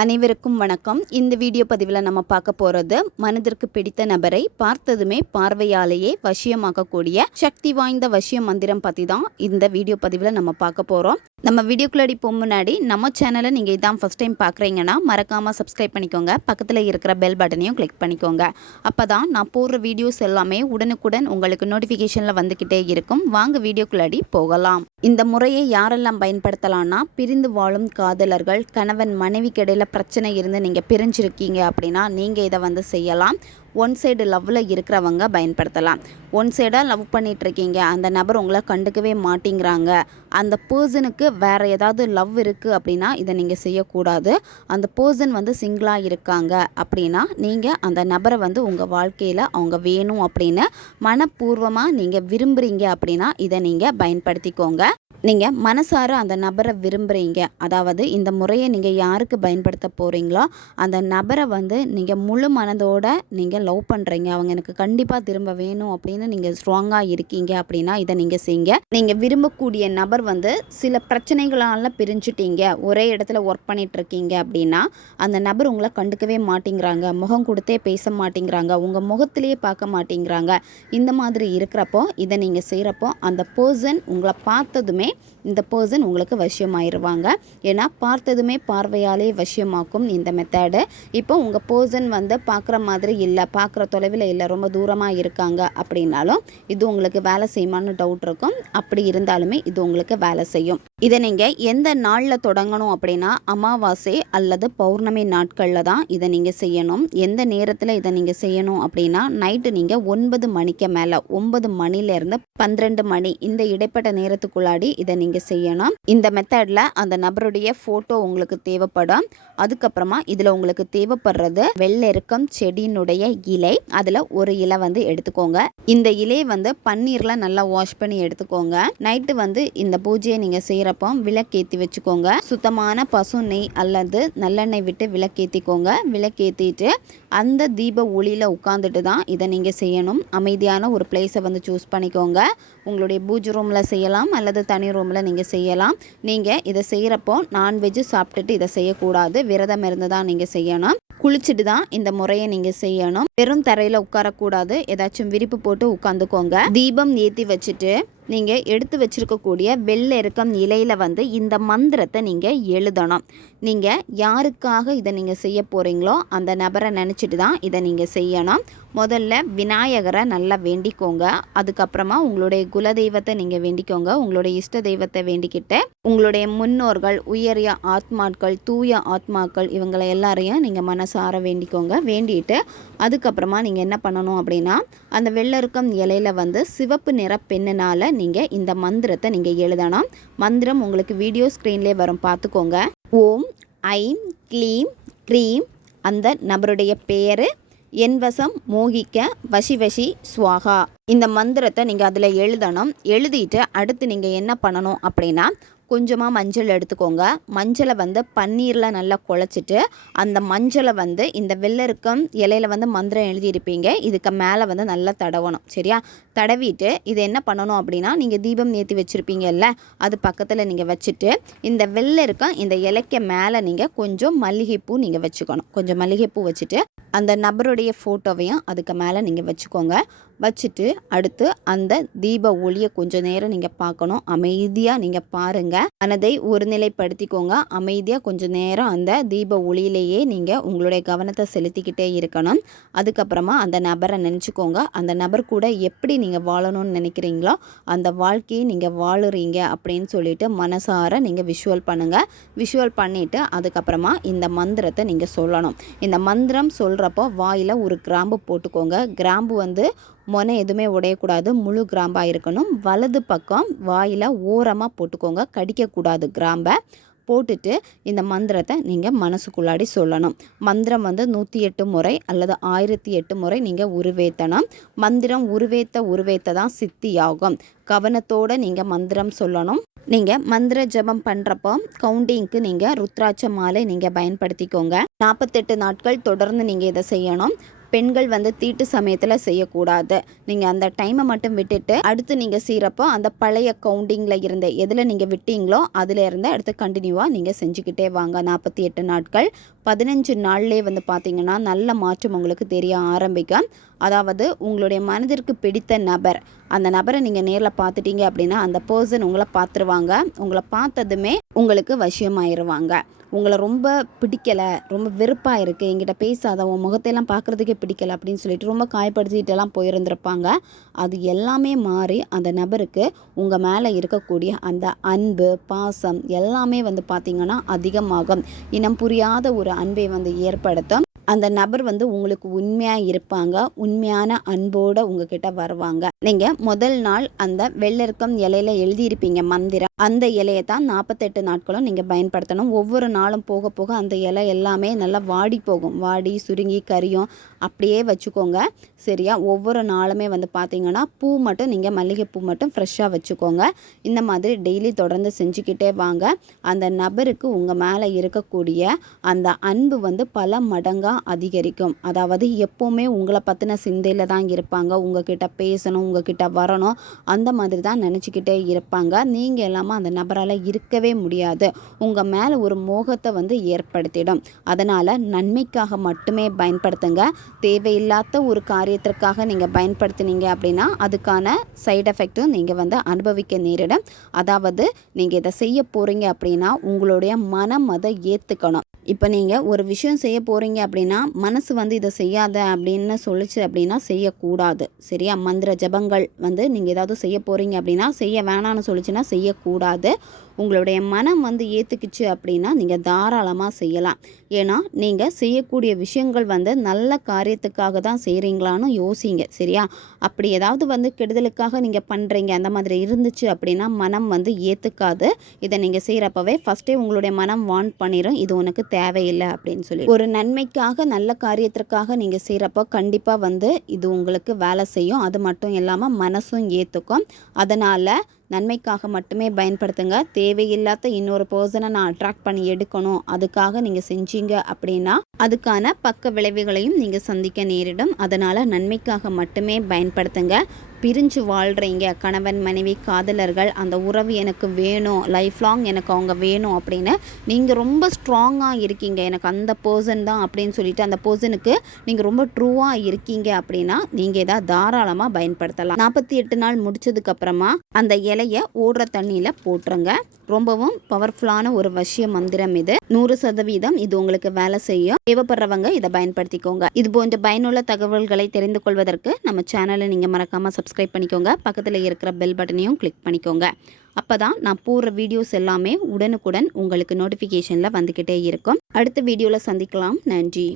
அனைவருக்கும் வணக்கம். இந்த வீடியோ பதிவில் நம்ம பார்க்க போகிறது மனதிற்கு பிடித்த நபரை பார்த்ததுமே பார்வையாலேயே வசியமாக்கக்கூடிய சக்தி வாய்ந்த வசிய மந்திரம் பற்றி தான் இந்த வீடியோ பதிவில் நம்ம பார்க்க போகிறோம். நம்ம வீடியோக்குள்ளடி போக முன்னாடி நம்ம சேனலை நீங்கள் இதான் ஃபஸ்ட் டைம் பார்க்குறீங்கன்னா மறக்காமல் சப்ஸ்கிரைப் பண்ணிக்கோங்க. பக்கத்தில் இருக்கிற பெல் பட்டனையும் கிளிக் பண்ணிக்கோங்க. அப்போ தான் நான் போடுற வீடியோஸ் எல்லாமே உடனுக்குடன் உங்களுக்கு நோட்டிஃபிகேஷனில் வந்துக்கிட்டே இருக்கும். வாங்க வீடியோக்குள்ளடி போகலாம். இந்த முறையை யாரெல்லாம் பயன்படுத்தலாம்னா, பிரிந்து வாழும் காதலர்கள், கணவன் மனைவிக்கு இடையில பிரச்சனை இருந்து நீங்கள் பிரிஞ்சிருக்கீங்க அப்படின்னா நீங்கள் இதை செய்யலாம். ஒன் சைடு லவ்வில் இருக்கிறவங்க பயன்படுத்தலாம். ஒன் சைடாக லவ் பண்ணிகிட்ருக்கீங்க, அந்த நபர் உங்களை கண்டுக்கவே மாட்டேங்கிறாங்க, அந்த பர்சனுக்கு வேறு ஏதாவது லவ் இருக்குது அப்படின்னா இதை நீங்கள் செய்யக்கூடாது. அந்த பர்சன் சிங்கிளாக இருக்காங்க அப்படின்னா நீங்கள் அந்த நபரை உங்கள் வாழ்க்கையில் அவங்க வேணும் அப்படின்னு மனப்பூர்வமாக நீங்கள் விரும்புகிறீங்க அப்படின்னா இதை நீங்கள் பயன்படுத்திக்கோங்க. நீங்கள் மனசார அந்த நபரை விரும்புகிறீங்க, அதாவது இந்த முறையை நீங்கள் யாருக்கு பயன்படுத்த போகிறீங்களோ அந்த நபரை நீங்கள் முழு மனதோட நீங்கள் லவ் பண்ணுறீங்க, அவங்க எனக்கு கண்டிப்பாக திரும்ப வேணும் அப்படின்னு நீங்கள் ஸ்ட்ராங்காக இருக்கீங்க அப்படின்னா இதை நீங்கள் செய்யுங்க. நீங்கள் விரும்பக்கூடிய நபர் சில பிரச்சனைகளால் பிரிஞ்சுட்டீங்க, ஒரே இடத்துல ஒர்க் பண்ணிகிட்ருக்கீங்க அப்படின்னா அந்த நபர் உங்களை கண்டுக்கவே மாட்டேங்கிறாங்க, முகம் கொடுத்தே பேச மாட்டேங்கிறாங்க, உங்கள் முகத்திலேயே பார்க்க மாட்டேங்கிறாங்க. இந்த மாதிரி இருக்கிறப்போ இதை நீங்கள் செய்கிறப்போ அந்த பர்சன் உங்களை பார்த்ததுமே இந்த பர்சன் உங்களுக்கு வசியமாயிருவாங்க. ஏன்னா பார்த்ததுமே பார்வையாலே வசியமாக்கும் இந்த மெத்தடு. இப்போ உங்கள் பர்சன் பார்க்குற மாதிரி இல்லை, பார்க்குற தொலைவில் இல்லை, ரொம்ப தூரமாக இருக்காங்க அப்படின்னாலும் இது உங்களுக்கு வேலை செய்யுமான்னு டவுட் இருக்கும். அப்படி இருந்தாலுமே இது உங்களுக்கு வேலை செய்யும். இதை நீங்கள் எந்த நாளில் தொடங்கணும் அப்படின்னா அமாவாசை அல்லது பௌர்ணமி நாட்களில் தான் இதை நீங்கள் செய்யணும். எந்த நேரத்தில் இதை நீங்கள் செய்யணும் அப்படின்னா நைட்டு நீங்கள் 9 மணிக்கு மேலே 9 மணிலேருந்து 12 மணி இந்த இடைப்பட்ட நேரத்துக்குள்ளாடி இதை நீங்கள் செய்யணும். இந்த மெத்தடில் அந்த நபருடைய ஃபோட்டோ உங்களுக்கு தேவைப்படும். அதுக்கப்புறமா இதில் உங்களுக்கு தேவைப்படுறது வெள்ளெருக்கம் செடியினுடைய இலை. அதில் ஒரு இலை எடுத்துக்கோங்க. இந்த இலையை பன்னீரில் நல்லா வாஷ் பண்ணி எடுத்துக்கோங்க. நைட்டு இந்த பூஜையை நீங்கள் செய்கிறப்போ விளக்கேற்றி வச்சுக்கோங்க. சுத்தமான பசு நெய் அல்லது நல்லெண்ணெய் விட்டு விளக்கேற்றிக்கோங்க. விளக்கேற்றிட்டு அந்த தீப ஒளியில் உட்காந்துட்டு தான் இதை நீங்கள் செய்யணும். அமைதியான ஒரு பிளேஸை சூஸ் பண்ணிக்கோங்க. உங்களுடைய பூஜை ரூமில் செய்யலாம் அல்லது தனி ரூமில் நீங்கள் செய்யலாம். நீங்கள் இதை செய்கிறப்போ நான்வெஜ்ஜு சாப்பிட்டுட்டு இதை செய்யக்கூடாது, விரதம் இருந்து தான் நீங்கள் செய்யணும். குளிச்சுட்டு தான் இந்த முறையை நீங்கள் செய்யணும். வெறும் தரையில் உட்காரக்கூடாது, ஏதாச்சும் விரிப்பு போட்டு உட்காந்துக்கோங்க. தீபம் ஏற்றி வச்சுட்டு நீங்கள் எடுத்து வச்சுருக்கக்கூடிய வெள்ளெருக்கம் இலையில் இந்த மந்திரத்தை நீங்கள் எழுதணும். நீங்கள் யாருக்காக இதை நீங்கள் செய்ய போகிறீங்களோ அந்த நபரை நினச்சிட்டு தான் இதை நீங்கள் செய்யணும். முதல்ல விநாயகரை நல்லா வேண்டிக்கோங்க. அதுக்கப்புறமா உங்களுடைய குலதெய்வத்தை நீங்கள் வேண்டிக்கோங்க. உங்களுடைய இஷ்ட தெய்வத்தை வேண்டிக்கிட்டு உங்களுடைய முன்னோர்கள், உயரிய ஆத்மாக்கள், தூய ஆத்மாக்கள் இவங்களை எல்லாரையும் நீங்கள் மனசார வேண்டிக்கோங்க. வேண்டிட்டு அதுக்கப்புறமா நீங்கள் என்ன பண்ணணும் அப்படின்னா அந்த வெள்ளெருக்கம் இலையில் சிவப்பு நிற பெண்ணினால் நீங்கள் இந்த மந்திரத்தை நீங்கள் எழுதணும். மந்திரம் உங்களுக்கு வீடியோ ஸ்க்ரீன்லேயே வரும், பார்த்துக்கோங்க. ஓம் ஐம் க்ளீம் க்ரீம், அந்த நபருடைய பேர் என் வசம் மோகிக்க வசி வசி ஸ்வாகா. இந்த மந்திரத்தை நீங்கள் அதில் எழுதணும். எழுதிட்டு அடுத்து நீங்கள் என்ன பண்ணணும் அப்படின்னா கொஞ்சமாக மஞ்சள் எடுத்துக்கோங்க. மஞ்சளை பன்னீரில் நல்லா குழச்சிட்டு அந்த மஞ்சளை இந்த வெள்ளெருக்கம் இலையில் மந்திரம் எழுதியிருப்பீங்க இதுக்கு மேலே நல்லா தடவணும். சரியா? தடவிட்டு இது என்ன பண்ணணும் அப்படின்னா நீங்கள் தீபம் ஏற்றி வச்சுருப்பீங்கல்ல அது பக்கத்தில் நீங்கள் வச்சுட்டு இந்த வெள்ளெருக்கம் இந்த இலைக்கு மேலே நீங்கள் கொஞ்சம் மல்லிகைப்பூ நீங்கள் வச்சுக்கணும். கொஞ்சம் மல்லிகைப்பூ வச்சுட்டு அந்த நபருடைய ஃபோட்டோவையும் அதுக்கு மேலே நீங்கள் வச்சுக்கோங்க. வச்சுட்டு அடுத்து அந்த தீப ஒளியை கொஞ்சம் நேரம் நீங்கள் பார்க்கணும். அமைதியாக நீங்கள் பாருங்கள். மனதை ஒருநிலைப்படுத்திக்கோங்க. அமைதியாக கொஞ்சம் நேரம் அந்த தீப ஒளியிலேயே நீங்கள் உங்களுடைய கவனத்தை செலுத்திக்கிட்டே இருக்கணும். அதுக்கப்புறமா அந்த நபரை நினச்சிக்கோங்க. அந்த நபர் கூட எப்படி நீங்கள் வாழணும்னு நினைக்கிறீங்களோ அந்த வாழ்க்கையை நீங்கள் வாழுறீங்க அப்படின்னு சொல்லிட்டு மனசார நீங்கள் விஷுவல் பண்ணுங்கள். விஷுவல் பண்ணிவிட்டு அதுக்கப்புறமா இந்த மந்திரத்தை நீங்கள் சொல்லணும். இந்த மந்திரம் சொல்கிறப்போ வாயில் ஒரு கிராம்பு போட்டுக்கோங்க. கிராம்பு மொனை எதுவுமே உடையக்கூடாது, முழு கிராம்பாக இருக்கணும். வலது பக்கம் வாயில் ஓரமாக போட்டுக்கோங்க, கடிக்கக்கூடாது கிராம்பை. போட்டுட்டு இந்த மந்திரத்தை நீங்கள் மனசுக்குள்ளாடி சொல்லணும். மந்திரம் 108 முறை அல்லது 1008 முறை நீங்கள் உருவேற்றணும். மந்திரம் உருவேற்ற தான் சித்தியாகும். கவனத்தோடு நீங்கள் மந்திரம் சொல்லணும். நீங்கள் மந்திர ஜபம் பண்ணுறப்போ கவுண்டிங்க்கு நீங்கள் ருத்ராட்ச மாலை நீங்கள் பயன்படுத்திக்கோங்க. 48 நாட்கள் தொடர்ந்து நீங்கள் இதை செய்யணும். பெண்கள் வந்து தீட்டு சமயத்தில் செய்யக்கூடாது. நீங்கள் அந்த டைமை மட்டும் விட்டுட்டு அடுத்து நீங்கள் செய்கிறப்போ அந்த பழைய கவுண்டிங்கில் இருந்த எதில் நீங்கள் விட்டீங்களோ அதில் இருந்து அடுத்து கண்டினியூவாக நீங்கள் செஞ்சுக்கிட்டே வாங்க. 48 நாட்கள் 15 நாள்லேயே வந்து பார்த்திங்கன்னா நல்ல மாற்றம் உங்களுக்கு தெரிய ஆரம்பிக்கும். அதாவது உங்களுடைய மனதிற்கு பிடித்த நபர், அந்த நபரை நீங்கள் நேரில் பார்த்துட்டீங்க அப்படின்னா அந்த பர்சன் உங்களை பார்த்துருவாங்க. உங்களை பார்த்ததுமே உங்களுக்கு வசியமாயிருவாங்க. உங்களை ரொம்ப பிடிக்கலை, ரொம்ப வெறுப்பாக இருக்குது, என்கிட்ட பேசாத, உன் முகத்தையெல்லாம் பார்க்குறதுக்கே பிடிக்கலை அப்படின்னு சொல்லிட்டு ரொம்ப காயப்படுத்திட்டெல்லாம் போயிருந்திருப்பாங்க. அது எல்லாமே மாறி அந்த நபருக்கு உங்கள் மேலே இருக்கக்கூடிய அந்த அன்பு பாசம் எல்லாமே வந்து பார்த்திங்கன்னா அதிகமாகும். இனம் புரியாத ஒரு அன்பை வந்து ஏற்படுத்தும். அந்த நபர் வந்து உங்களுக்கு உண்மையாக இருப்பாங்க. உண்மையான அன்போடு உங்ககிட்ட வருவாங்க. நீங்கள் முதல் நாள் அந்த வெள்ளரிக்கம் இலையில எழுதியிருப்பீங்க மந்திரம், அந்த இலையை தான் 48 நாட்களும் நீங்கள் பயன்படுத்தணும். ஒவ்வொரு நாளும் போக போக அந்த இலை எல்லாமே நல்லா வாடி போகும். வாடி சுருங்கி கரியும் அப்படியே வச்சுக்கோங்க. சரியா? ஒவ்வொரு நாளுமே வந்து பார்த்திங்கன்னா பூ மட்டும் நீங்கள் மல்லிகைப்பூ மட்டும் ஃப்ரெஷ்ஷாக வச்சுக்கோங்க. இந்த மாதிரி டெய்லி தொடர்ந்து செஞ்சுக்கிட்டே வாங்க. அந்த நபருக்கு உங்கள் மேலே இருக்கக்கூடிய அந்த அன்பு வந்து பல மடங்காக அதிகரிக்கும். அதாவது எப்போவுமே உங்களை பற்றின சிந்தையில் தான் இருப்பாங்க. உங்ககிட்ட பேசணும், உங்ககிட்ட வரணும், அந்த மாதிரி தான் நினச்சிக்கிட்டே இருப்பாங்க. நீங்கள் இல்லாமல் அந்த நபரால் இருக்கவே முடியாது. உங்கள் மேலே ஒரு மோகத்தை வந்து ஏற்படுத்திடும். அதனால் நன்மைக்காக மட்டுமே பயன்படுத்துங்க. தேவையில்லாத ஒரு காரியத்திற்காக நீங்கள் பயன்படுத்தினீங்க அப்படின்னா அதுக்கான சைடு எஃபெக்ட்டும் நீங்கள் வந்து அனுபவிக்க நேரிடும். அதாவது நீங்கள் இதை செய்ய போகிறீங்க அப்படின்னா உங்களுடைய மனம் அதை ஏற்றுக்கணும். இப்போ நீங்கள் ஒரு விஷயம் செய்ய போகிறீங்க அப்படின்னா மனசு வந்து இதை செய்யாத அப்படின்னு சொல்லிச்சு அப்படின்னா செய்யக்கூடாது. சரியா? மந்திர ஜபங்கள் வந்து நீங்கள் ஏதாவது செய்ய போகிறீங்க அப்படின்னா செய்ய வேணான்னு சொல்லிச்சுன்னா செய்யக்கூடாது. உங்களுடைய மனம் வந்து ஏற்றுக்குச்சு அப்படின்னா நீங்கள் தாராளமாக செய்யலாம். ஏன்னா நீங்கள் செய்யக்கூடிய விஷயங்கள் வந்து நல்ல காரியத்துக்காக தான் செய்கிறீங்களான்னு யோசிங்க. சரியா? அப்படி ஏதாவது வந்து கெடுதலுக்காக நீங்கள் பண்ணுறீங்க அந்த மாதிரி இருந்துச்சு அப்படின்னா மனம் வந்து ஏற்றுக்காது. இதை நீங்கள் செய்கிறப்பவே ஃபஸ்ட்டே உங்களுடைய மனம் வார்ன் பண்ணிடும், இது உனக்கு தேவையில்லை அப்படின்னு சொல்லி. ஒரு நன்மைக்காக நல்ல காரியத்திற்காக நீங்கள் செய்கிறப்போ கண்டிப்பாக வந்து இது உங்களுக்கு வேலை செய்யும். அது மட்டும் இல்லாமல் மனசும் ஏற்றுக்கும். அதனால் நன்மைக்காக மட்டுமே பயன்படுத்துங்க. தேவையில்லாத இன்னொரு பர்சனை நான் அட்ராக்ட் பண்ணி எடுக்கணும் அதுக்காக நீங்கள் செஞ்சீங்க அப்படின்னா அதுக்கான பக்க விளைவுகளையும் நீங்கள் சந்திக்க நேரிடும். அதனால் நன்மைக்காக மட்டுமே பயன்படுத்துங்க. பிரிஞ்சு வாழ்கிறீங்க, கணவன் மனைவி காதலர்கள், அந்த உறவு எனக்கு வேணும், லைஃப் லாங் எனக்கு அவங்க வேணும் அப்படின்னு நீங்கள் ரொம்ப ஸ்ட்ராங்காக இருக்கீங்க, எனக்கு அந்த பர்சன் தான் அப்படின்னு சொல்லிட்டு அந்த பர்சனுக்கு நீங்கள் ரொம்ப ட்ரூவாக இருக்கீங்க அப்படின்னா நீங்கள் இதை தாராளமாக பயன்படுத்தலாம். 48 நாள் முடிச்சதுக்கப்புறமா அந்த இலையை ஓடுற தண்ணியில் போட்டுருங்க. ரொம்பவும் பவர்ஃபுல்லான ஒரு வசிய மந்திரம் இது. 100% இது உங்களுக்கு வேலை செய்யும். தேவைப்படுறவங்க இதை பயன்படுத்திக்கோங்க. இது போன்ற பயனுள்ள தகவல்களை தெரிந்து கொள்வதற்கு நம்ம சேனலை நீங்கள் மறக்காமல் சப்ஸ்கிரைப் பண்ணிக்கோங்க. பக்கத்தில் இருக்கிற பெல் பட்டனையும் கிளிக் பண்ணிக்கோங்க. அப்போ தான் நான் போடுற வீடியோஸ் எல்லாமே உடனுக்குடன் உங்களுக்கு நோட்டிஃபிகேஷனில் வந்துக்கிட்டே இருக்கும். அடுத்த வீடியோவில் சந்திக்கலாம். நன்றி.